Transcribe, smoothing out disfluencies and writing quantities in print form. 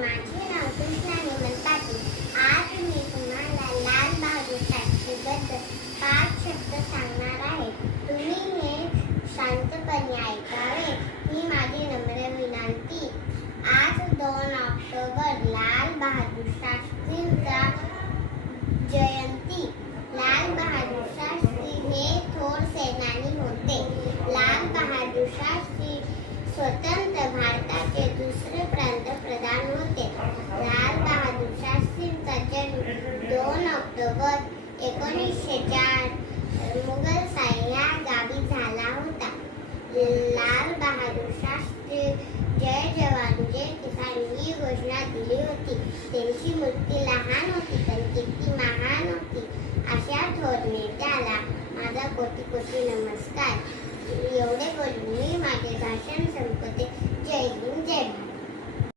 माझे नाव कृष्णा निमल पाटील. आज मी तुम्हाला लाल बहादूर शास्त्रीबद्दल 5 शब्द सांगणार आहे. तुम्ही हे शांतपणे ऐकावे ही माझी नम्र विनंती. आज 2 ऑक्टोबर लाल बहादूर शास्त्रींचा जयंती. लाल बहादूर शास्त्री हे थोर सेनानी होते. लाल बहादूर शास्त्री स्वतंत्र भारताचे दुसरे पंतप्रधान होते. लाल बहादूर शास्त्रींचा जन्म 2 ऑक्टोबर 1904 मुघलसाई या गावी झाला होता. लाल बहादूर शास्त्री जय जवान जय किसान ही घोषणा दिली होती. त्यांची मूर्ती लहान होती पण किती महान होती. अशा थोर नेत्याला माझा कोटी कोटी नमस्कार. एवढे बोलून मी माझे भाषण संपवते. जय हिंद, जय भारत.